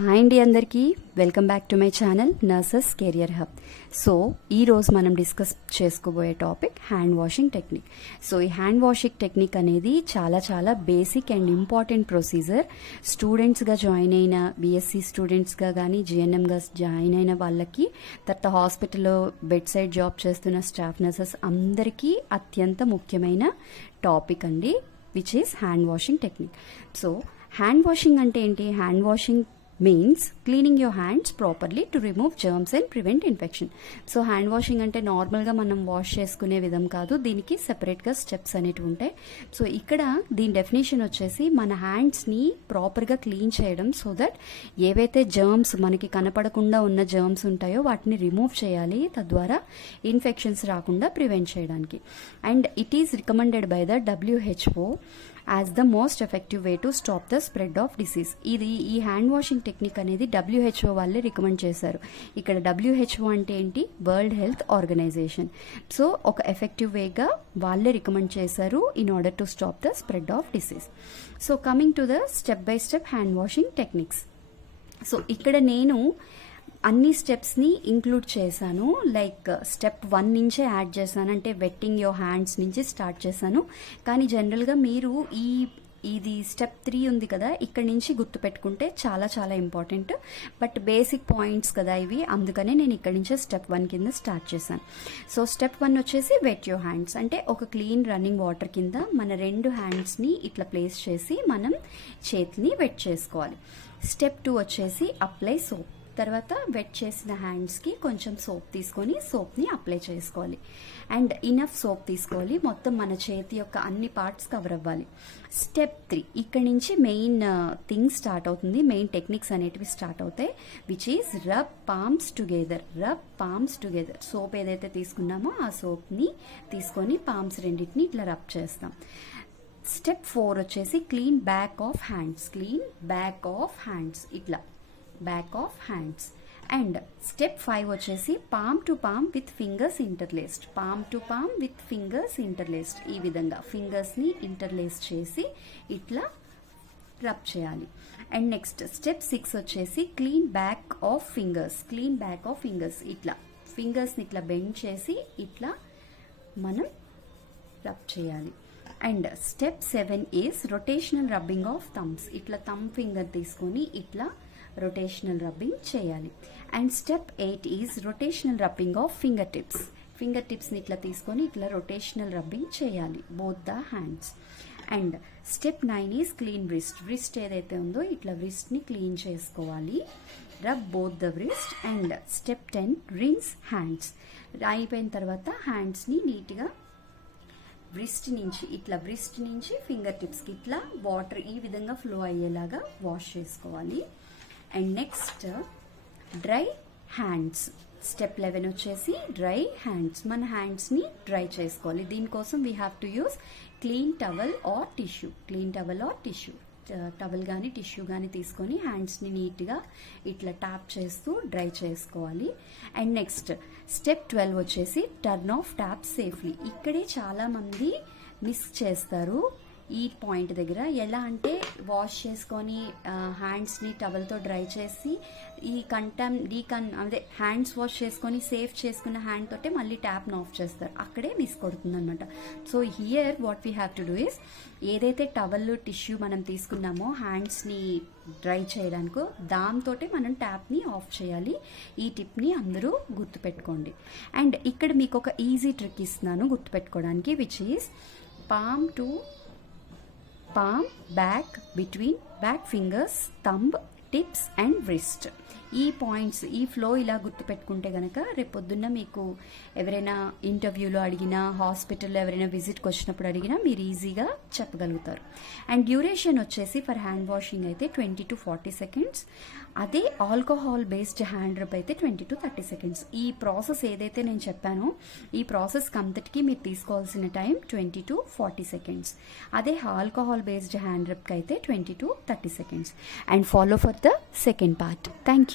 Hi అండి అందరికీ welcome back to my channel nurses career hub. So ఈరోజు మనం డిస్కస్ చేసుకోబోయే topic hand washing technique. So ఈ హ్యాండ్ వాషింగ్ టెక్నిక్ అనేది చాలా బేసిక్ అండ్ ఇంపార్టెంట్ ప్రొసీజర్. స్టూడెంట్స్గా జాయిన్ అయిన బీఎస్సీ స్టూడెంట్స్గా కానీ జిఎన్ఎంగా జాయిన్ అయిన వాళ్ళకి, తర్వాత హాస్పిటల్లో బెడ్ సైడ్ జాబ్ చేస్తున్న స్టాఫ్ నర్సెస్ అందరికీ అత్యంత ముఖ్యమైన టాపిక్ అండి, which is hand washing technique. So hand washing అంటే ఏంటి? Hand washing means cleaning your hands properly to remove germs and prevent infection. So hand washing అంటే నార్మల్గా మనం వాష్ చేసుకునే విధం కాదు, దీనికి సెపరేట్గా స్టెప్స్ అనేవి ఉంటాయి. సో ఇక్కడ దీని డెఫినేషన్ వచ్చేసి మన హ్యాండ్స్ని ప్రాపర్గా క్లీన్ చేయడం, సో దట్ ఏవైతే జర్మ్స్ మనకి కనపడకుండా ఉన్న జర్మ్స్ ఉంటాయో వాటిని రిమూవ్ చేయాలి, తద్వారా ఇన్ఫెక్షన్స్ రాకుండా ప్రివెంట్ చేయడానికి. And it is recommended by the WHO as the most effective way to stop the spread of disease. ఈ హ్యాండ్ వాషింగ్ టెక్నిక్ అనేది WHO వాళ్ళే రికమెండ్ చేశారు. ఇక్కడ WHO అంటే ఏంటి? World health organisation. సో ఒక ఎఫెక్టివ్ వేగా వాళ్ళే రికమెండ్ చేశారు in order to stop the spread of disease. So coming to the step by step hand washing techniques. So ఇక్కడ నేను అన్ని స్టెప్స్ని ఇంక్లూడ్ చేశాను. లైక్ స్టెప్ 1 నుంచే యాడ్ చేశాను, అంటే వెట్టింగ్ యువర్ హ్యాండ్స్ నుంచి స్టార్ట్ చేశాను. కానీ జనరల్గా మీరు ఇది స్టెప్ 3 ఉంది కదా, ఇక్కడ నుంచి గుర్తుపెట్టుకుంటే చాలా ఇంపార్టెంట్. బట్ బేసిక్ పాయింట్స్ కదా ఇవి, అందుకనే నేను ఇక్కడ నుంచే స్టెప్ 1 కింద స్టార్ట్ చేశాను. సో స్టెప్ 1 వచ్చేసి వెట్ యువర్ హ్యాండ్స్, అంటే ఒక క్లీన్ రన్నింగ్ వాటర్ కింద మన 2 హ్యాండ్స్ని ఇట్లా ప్లేస్ చేసి మనం చేతిని వెట్ చేసుకోవాలి. స్టెప్ 2 వచ్చేసి అప్లై సోప్. తర్వాత వెట్ చేసిన హ్యాండ్స్కి కొంచెం సోప్ తీసుకొని సోప్ని అప్లై చేసుకోవాలి. అండ్ ఇనఫ్ సోప్ తీసుకోవాలి, మొత్తం మన చేతి యొక్క అన్ని పార్ట్స్ కవర్ అవ్వాలి. స్టెప్ 3 ఇక్కడ నుంచి మెయిన్ థింగ్ స్టార్ట్ అవుతుంది, మెయిన్ టెక్నిక్స్ అనేటివి స్టార్ట్ అవుతాయి, which is rub palms together. Soap ఏదైతే తీసుకున్నామో ఆ సోప్ని తీసుకొని పామ్స్ రెండింటిని ఇట్లా రబ్ చేస్తాం. స్టెప్ 4 వచ్చేసి క్లీన్ బ్యాక్ ఆఫ్ హ్యాండ్స్, ఇట్లా back of hands. And step 5 వచ్చేసి palm to palm with fingers interlaced. ఈ విధంగా ఫింగర్స్ని ఇంటర్లేస్ చేసి ఇట్లా రబ్ చేయాలి. అండ్ నెక్స్ట్ స్టెప్ 6 వచ్చేసి క్లీన్ బ్యాక్ ఆఫ్ ఫింగర్స్. ఇట్లా ఫింగర్స్ని ఇట్లా బెండ్ చేసి ఇట్లా మనం రబ్ చేయాలి. And step 7 is rotational rubbing of thumbs. ఇట్లా థమ్ ఫింగర్ తీసుకొని ఇట్లా రొటేషనల్ రబ్బింగ్ చేయాలి. And step 8 is rotational rubbing of finger టిప్స్ని ఇట్లా తీసుకొని ఇట్లా రొటేషనల్ రబ్బింగ్ చేయాలి, both the hands. And step 9 is clean wrist ఏదైతే ఉందో ఇట్లా వ్రిస్ట్ని క్లీన్ చేసుకోవాలి, rub both the wrist. And step 10 rinse hands. అయిపోయిన తర్వాత హ్యాండ్స్ని నీట్గా వ్రిస్ట్ నుంచి ఫింగర్ టిప్స్కి ఇట్లా వాటర్ ఈ విధంగా ఫ్లో అయ్యేలాగా వాష్ చేసుకోవాలి. And next dry hands. Step 11 వచ్చేసి డ్రై హ్యాండ్స్. మన హ్యాండ్స్ని డ్రై చేసుకోవాలి. దీనికోసం we have to use clean towel are tissue. Towel కానీ టిష్యూ కానీ తీసుకొని హ్యాండ్స్ని నీట్గా ఇట్లా ట్యాప్ చేస్తూ డ్రై చేసుకోవాలి. అండ్ నెక్స్ట్ స్టెప్ 12 వచ్చేసి టర్న్ ఆఫ్ ట్యాప్ సేఫ్లీ. ఇక్కడే చాలామంది మిస్ చేస్తారు ఈ పాయింట్ దగ్గర. ఎలా అంటే వాష్ చేసుకొని హ్యాండ్స్ని టవల్తో డ్రై చేసి అదే హ్యాండ్స్ వాష్ చేసుకొని సేఫ్ చేసుకున్న హ్యాండ్ తోటే మళ్ళీ ట్యాప్ను ఆఫ్ చేస్తారు, అక్కడే మిస్ కొడుతుంది అనమాట. So here what we have to do is, ఏదైతే టవల్ టిష్యూ మనం తీసుకున్నామో హ్యాండ్స్ని డ్రై చేయడానికో దాంతోటే మనం ట్యాప్ని ఆఫ్ చేయాలి. ఈ టిప్ని అందరూ గుర్తుపెట్టుకోండి. అండ్ ఇక్కడ మీకు ఒక ఈజీ ట్రిక్ ఇస్తున్నాను గుర్తుపెట్టుకోవడానికి, which is palm to palm, back fingers, thumb, tips and wrist. ఈ పాయింట్స్, ఈ ఫ్లో ఇలా గుర్తుపెట్టుకుంటే కనుక రేపొద్దున్న మీకు ఎవరైనా ఇంటర్వ్యూలో అడిగినా, హాస్పిటల్లో ఎవరైనా విజిట్కి వచ్చినప్పుడు అడిగినా మీరు ఈజీగా చెప్పగలుగుతారు. అండ్ డ్యూరేషన్ వచ్చేసి ఫర్ హ్యాండ్ వాషింగ్ అయితే 20 to 40 seconds. అదే ఆల్కహాల్ బేస్డ్ హ్యాండ్ రబ్ అయితే 20 to 30 seconds. ఈ ప్రాసెస్ ఏదైతే నేను చెప్పానో ఈ ప్రాసెస్ అంతటికి మీరు తీసుకోవాల్సిన టైం 20 to 40 seconds. అదే ఆల్కహాల్ బేస్డ్ హ్యాండ్ రబ్కి అయితే 20 to 30 seconds. And follow for the second part. Thank you.